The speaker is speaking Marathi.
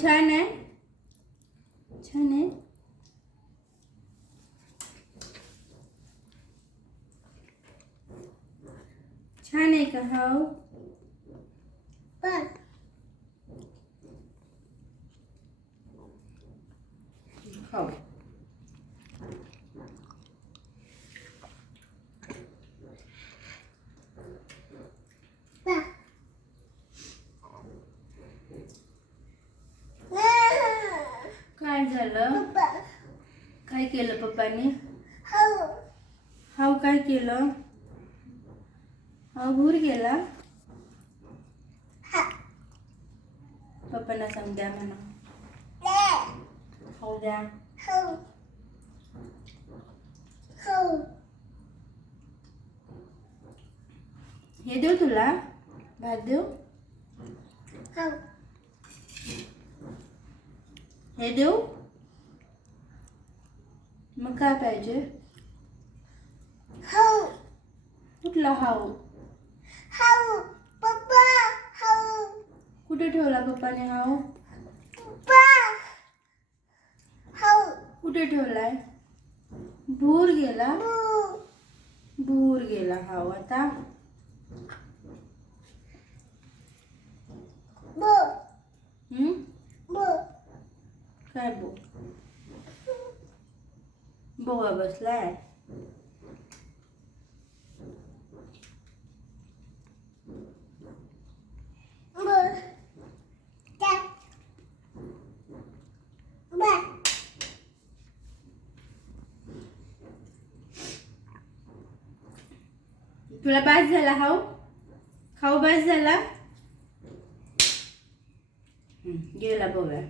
छान आहे. छान आहे. छान आहे का हाऊ? खाऊ. काय झालं? काय केलं पप्पाने? हाऊ काय केलं? हाऊ भूर गेला. पप्पांना सांग द्या म्हणा. खाऊ द्या. हे देऊ तुला? भात देऊ? हे देऊ? मग काय पाहिजे? कुठला हाऊ? कुठे ठेवला पप्पाने हाऊ? कुठे ठेवलाय? भूर गेला. भूर गेला हाऊ. आता काय बो? बोवा बसलाय. तुला बास झाला हाऊ? खाऊ बास झाला? गेला बोव्या.